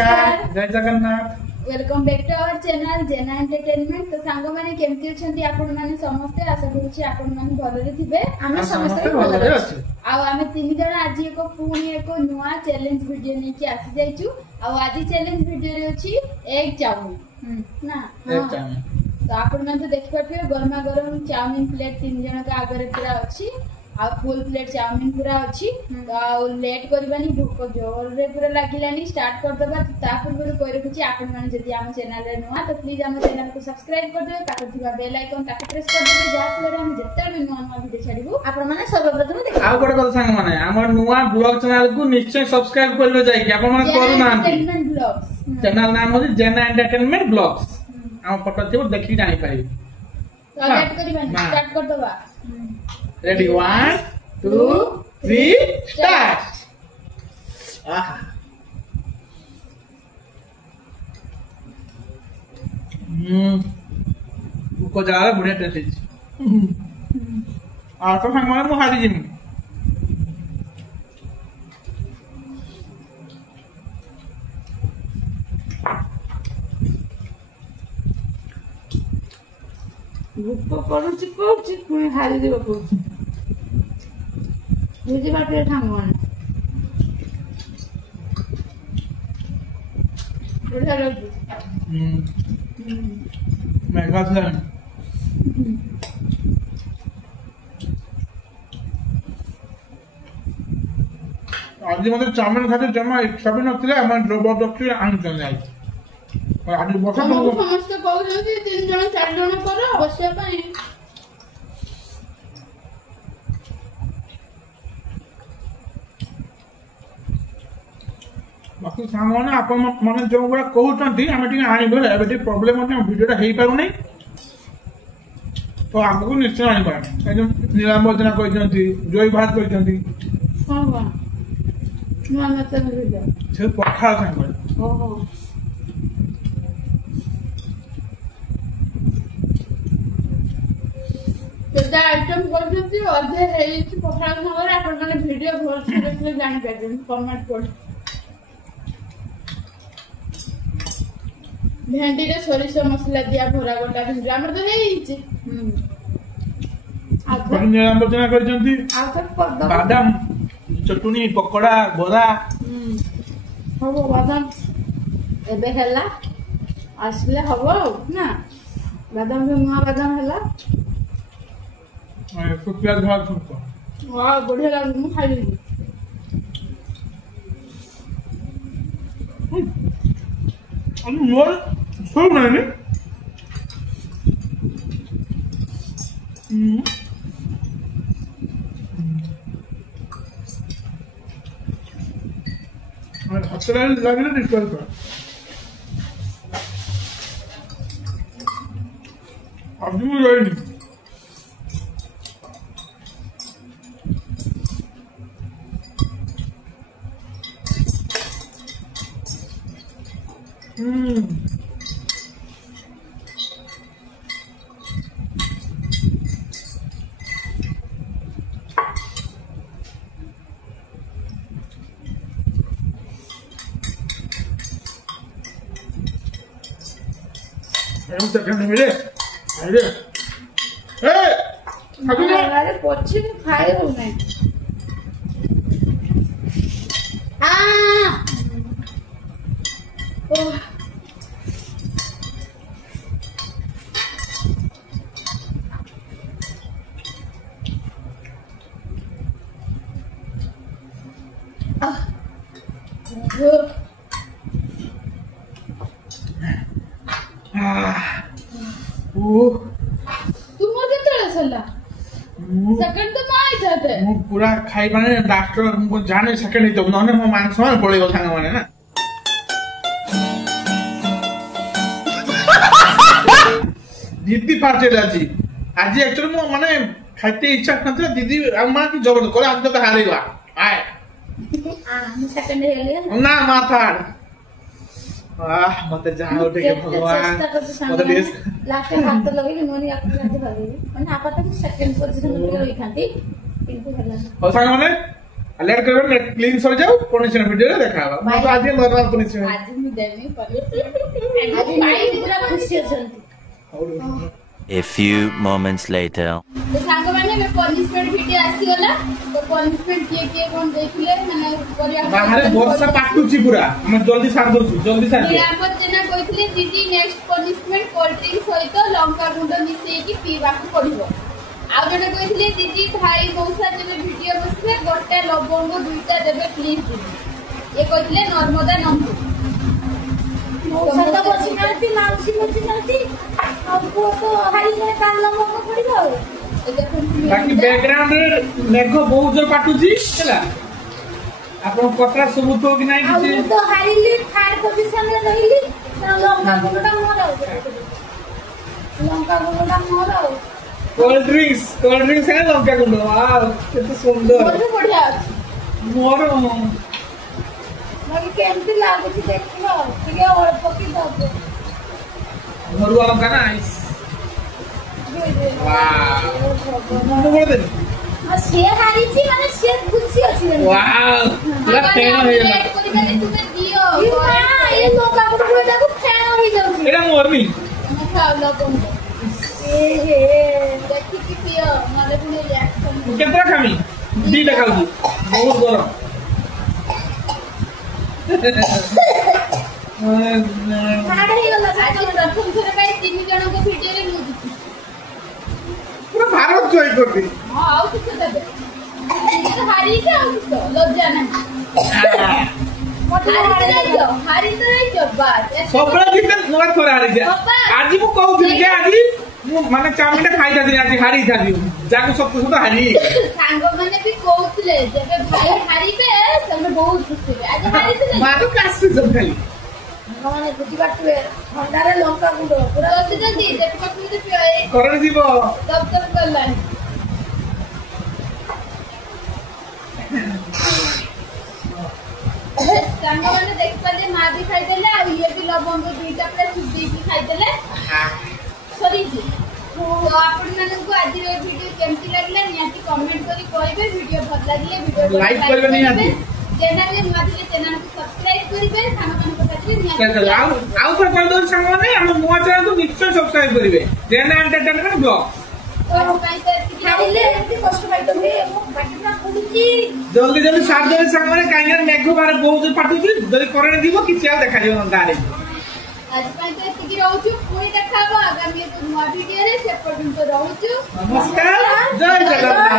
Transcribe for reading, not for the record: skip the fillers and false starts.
नमस्कार जय Jagannath welcome back to our channel Jena entertainment. तो सांग माने केमती अछंती आपण माने समस्त आशा करूची आपण माने भलरे थिबे आमे समस्त भलरे अछि। आ आमे तीन जण आज एको पुणी एको नुवा चैलेंज वीडियो नै कि आसी जाइचू। आ आज चैलेंज वीडियो रे अछि एग चाउमीन ना एक चाउमीन। तो आपण माने तो देखि पाथिबे गरमा गरम चाउमीन प्लेट तीन जण का आगरे पूरा अछि आ फुल प्लेट चाउमीन पूरा अछि। तो लेट करबानी भूख जोर रे पूरा लागिलानी स्टार्ट कर दबा। ता पूर्व कोइ रखुची आपण माने जदी हम चैनल रे नुवा तो प्लीज हम चैनल को सब्सक्राइब कर देबे पाछे थिबा बेल आइकन ताके प्रेस कर देबे जा फଳରେ हम जेते भी नुवा नुवा वीडियो छाडिबो आपण माने सर्वप्रथम देख। आ गोटे কথা सांग माने हमर नुवा ब्लॉग चैनल को निश्चय सब्सक्राइब करबे जाय कि आपण माने करू नांती एंटरटेनमेंट ब्लॉग्स चैनल नाम होची जेना एंटरटेनमेंट ब्लॉग्स। हम फोटो थिबो देखि जानि पारी। तो लेट करबानी स्टार्ट कर दबा। Ready 1 2 3 start. आहा को जारा बढ़िया टेस्ट आ तो सांग माने मु हारी जिमी भूख करूची कोची पुणी हारी देबो कोची बुझी बाटे ठांगवान बढ़िया लगी। महंगा था आज मते चाउमीन खाते जमा इच्छा भी नथिले हम जबरदस्ती आनछन जाई आज बता हम समस्त कहउछन तीन जण चार जण कर अवश्य पई बाकी सांग माने आपण माने जो गुडा कहउछंती हम टिके आनिबे एबे प्रॉब्लम होने वीडियोटा हेई पारु नै तो हमको निश्चय आनी पाए एकदम निरामोचना कहउछंती जोई भात कहउछंती हां हां नुवा मत वीडियो से पखा सांग ओहो तो आइटम करछंती अधे हेई छि पखा नगर आपण माने वीडियो भल से देखले जानि पाबे कमेंट कर। भेंडी रे सोरिष मसला दिया भरा गोटा भेंडी हमर तो हेइछि आपण निरामोचना कहउछंती आ तो बादाम चटनी पकोड़ा बोरा हबो बादाम एबे हला आसले हबो ना बादाम नुवा बादाम हला तो प्याज भात छुटको वाह बढ़िया लाग मु खाइ लेली अनि मोर सब नहीं हतरा लागले डिस्कस कर अब भी रेडी हम तक नहीं मिले अरे अभी अरे पोची में खाए हो मैं ओह तुम केतळे सल्ला सेकंड तो माय जाते मु पूरा खाई माने डॉक्टर हमको जाने सेकंड ही तो नने मो मांस में पड़ेगो सांग माने ना दीदी पार्टी जाची आज एक्चुअली मो माने खाते इच्छा नथला दीदी अम्मा की जबरदस्त करे आज तो हारेगा आए हम सेकंड हेले ना माथाड़ मते जा उठे के भगवान मते दिस लास्ट हाथ तो लगे मोनी आपको आज भागे माने आपा तो सेकंड पोजीशन में रही खाती किंतु हला हो सांग माने लेट करबे क्लीन सर जाओ पनिशमेंट वीडियो देखा बा मैं तो आज नॉर्मल पनिशमेंट आज मी देवी पनिशमेंट आज भाई पूरा खुशी अछंती A few moments later. तो सांग माने में पनिशमेंट वीडियो आसी गला तो पनिशमेंट के कोन देखले माने परिया बाहर वर्षा पाटुची पूरा हम जल्दी सार दो जल्दी सार दो निरापद जना कहितले दीदी नेक्स्ट पनिशमेंट कोल्ड ड्रिंक सहित लंका गुंड मिसेई की पीवा को पड़िबो आ जने कहितले दीदी भाई मौसा जेबे वीडियो बसले गोटे लवंग दुईटा देबे प्लीज दीदी ये कहितले नर्मदा नंदू मौसा तो बसिनाती माउसी बसिनाती हमको तो हारी जे कान लवंग पड़िबो बाकी बैकग्राउंड रे मेघ बहुत जोर पाटुची हैला आपन कथा सबूत हो कि नहीं किछि तो हारिली थर्ड पोजीशन रे रहिली लंका गुंडा मोर कोल्ड ड्रिंक्स है लंका गुंड वाह कितना सुंदर बहुत बढ़िया मोर मगे केमती लागुची देखियो ଟିକେ ଅଳ୍ପ କି ଦବ मोर वाला का नाइस वाह मोर बोल दे आ से हारिची माने से खुशी अछि वाह पूरा फेन हो गया तुमे दियो हां ये लोका गुडा को फेन हो जाउची एटा मोर नी खाओ लोकन ए हे देखि कि पियो माने पुने रिएक्शन केतना खामी दी लगाउ दी बहुत गरम हाड हे गला आज प्रथम थोर काई तीन जण को वीडियो रे मु दिखि पूरा भारत जय कर दी हां आउ किछ देबे ये हारी के आउ किछ लज्जा नाही हारी तो नहीं बात सबरा जिते नवा थोड़ा हारी जा आज मु कहू थी के आज मु माने चाउमिन खाई था आज हारी था जाको सब कुछ तो हारी सांग माने भी कहउतले जेबे भाई हारीबे तमे बहुत खुशी बे आज हारी तो मारो कास सब खाली माने बुझी बाटवे ठंडारे लंका गुंड पूरा अच्छे जल्दी देखो तुम तो पिए करण जीव तब करलानी सांग माने देख पाले मां भी खाई देले आ ये भी लवंग दुईटा प्लेट सुधी भी खाई देले सॉरी जी तो आपण मानन को आज रे वीडियो केमती लागले नियाती कमेंट करी कहबे वीडियो भल लागले वीडियो लाइक करबे नियाती चैनल रे माथिले चैनल को सब्सक्राइब करिवे सानो माने को साथी चल आउ पर कर दो संग माने हम मोआ चैनल को निश्चय सब्सक्राइब करिवे जेना एंटरटेनमेंट ब्लॉग और पाई तो खाइले एमती कष्ट पाई तो बाटना पुडुची जल्दी जल्दी साथ दे संग माने काइना मेघ बारे बहुत पाटुची जल्दी करण दीबो कि क्या देखा जेबो गाड़ी आज पाई तो एतिकी रहउछु पुरी देखाबो आगामी तो नवा वीडियो रे से पर्यंत रहउछु नमस्कार जय जगन्नाथ।